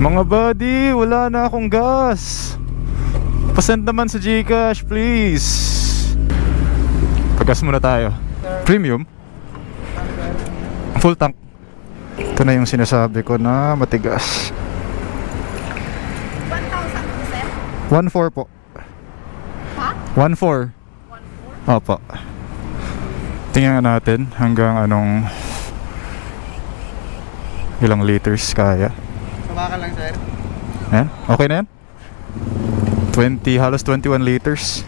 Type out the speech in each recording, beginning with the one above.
Mga buddy, wala na akong gas. Pasend naman sa GCash, please. Paggas muna tayo. Premium? Full tank. Ito na yung sinasabi ko na matigas. 1,000 po, sir? 1.4 po. Ha? 1.4. 1,400? Opo. Tingnan natin hanggang anong ilang liters kaya. Sabaka lang, sir. Ayan, okay na yan. 20, halos 21 liters.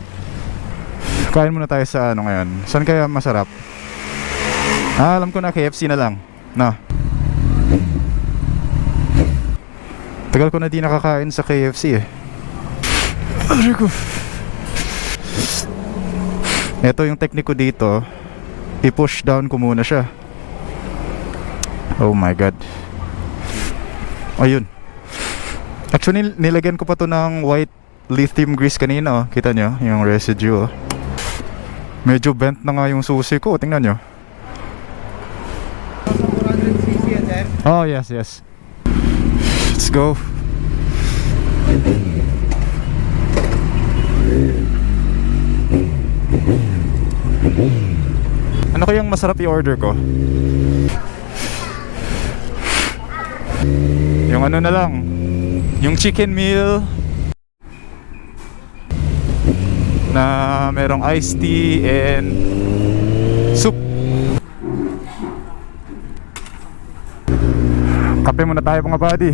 Kain muna tayo sa ano ngayon. Saan kaya masarap? Alam ko na, KFC na lang. Na. Tagal ko na di nakakain sa KFC eh. Aray ko. Ito yung technique ko dito. I-push down ko muna siya. Oh my god. Ayun. Actually nilagyan ko pa to ng white lithium grease kanina oh. Kita nyo yung residue oh. Medyo bent na nga yung susi ko. Tingnan nyo. 400cc yan, sir. Oh yes, yes. Let's go. Ano kayang masarap i-order ko? Yung ano na lang, yung chicken meal na merong iced tea and soup. Kape muna tayo mga buddy.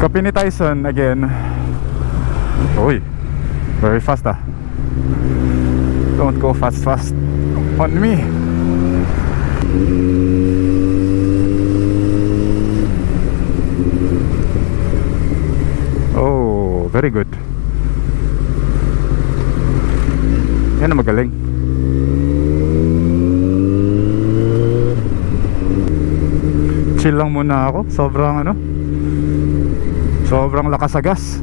Kape ni Tyson again. Uy, very fast ah. Don't go fast on me. Oh, very good. Yan na magaling. Chill lang muna ako. Sobrang ano, sobrang lakas sa gas.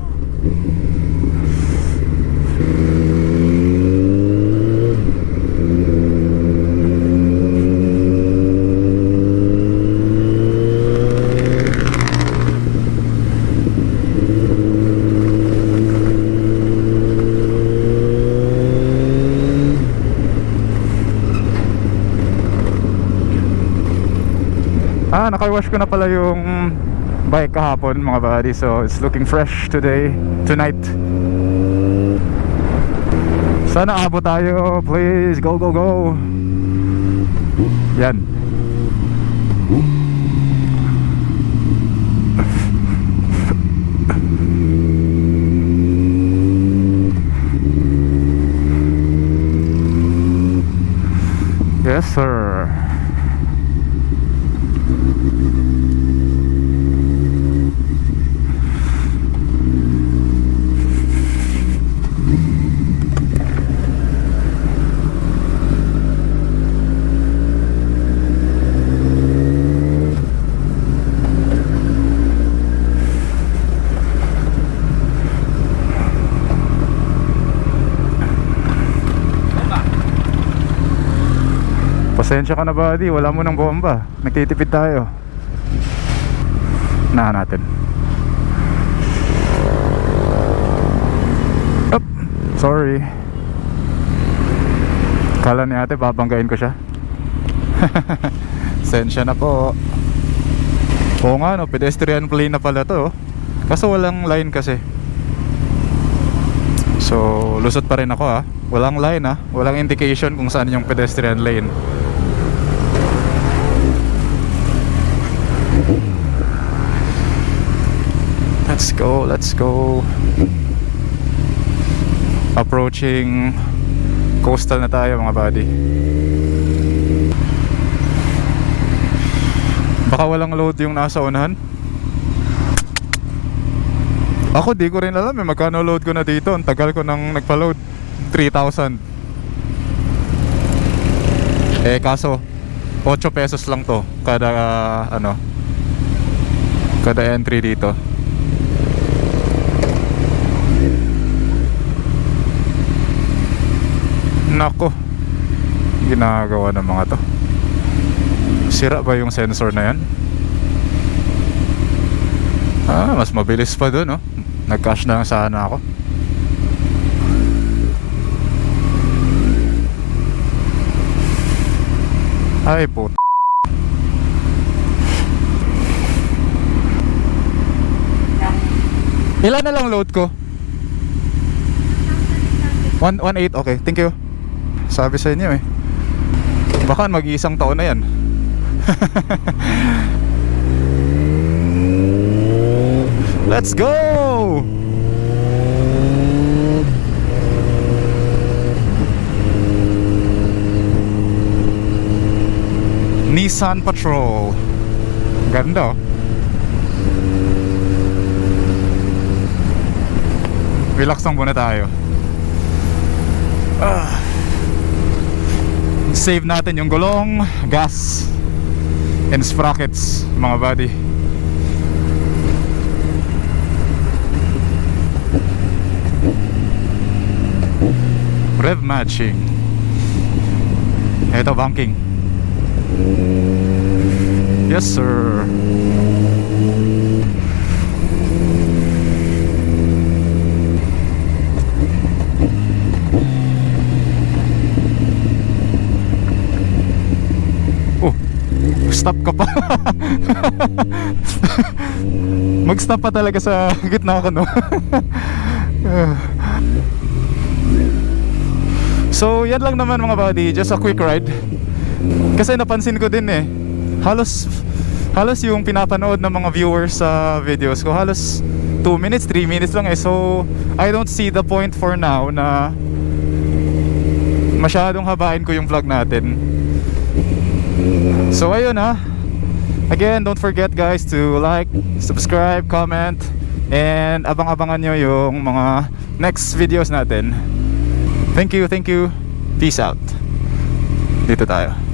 Naka-wash ko na pala yung bike kahapon mga buddy. So it's looking fresh tonight. Sana abot tayo. Please, go, go, go. Yan. Yes sir. Pasensya ka na buddy, wala mo ng bomba. Nagtitipid tayo. Unahan natin. Up. Sorry. Kala ni ate babanggain ko siya. Pasensya na po. Oo nga no, pedestrian lane na pala to. Kaso walang line kasi. So lusot pa rin ako ha. Walang line ha. Walang indication kung saan yung pedestrian lane. Let's go, let's go. Approaching coastal na tayo mga buddy. Baka walang load yung nasa unahan. Ako di ko rin alam magkano load ko na dito. Ang tagal ko nang nagpa-load. 3,000. Kaso 8 pesos lang to kada kada entry dito. Nako, ginagawa ng mga to. Sira ba yung sensor na yan? Mas mabilis pa dun, no? Nag-cash na lang sana ako. Ay, put. Ilan na lang load ko? 1.8, okay, thank you. Sabi sa inyo eh. Baka mag-iisang taon na yan. Let's go! Nissan Patrol. Ganda oh. Relax lang muna tayo. Save natin yung gulong, gas, and sprockets, mga buddy. Rev matching. Ito banking. Yes sir. Stop ka pa. Mag-stop pa talaga sa gitna ko, no? So, yan lang naman mga buddy. Just a quick ride. Kasi napansin ko din eh, Halos yung pinapanood ng mga viewers sa videos ko, halos 2 minutes, 3 minutes lang eh. So, I don't see the point for now na masyadong habain ko yung vlog natin. So ayun ha. Again, don't forget guys to like, subscribe, comment, and abang-abangan nyo yung mga next videos natin. Thank you. Peace out. Dito tayo.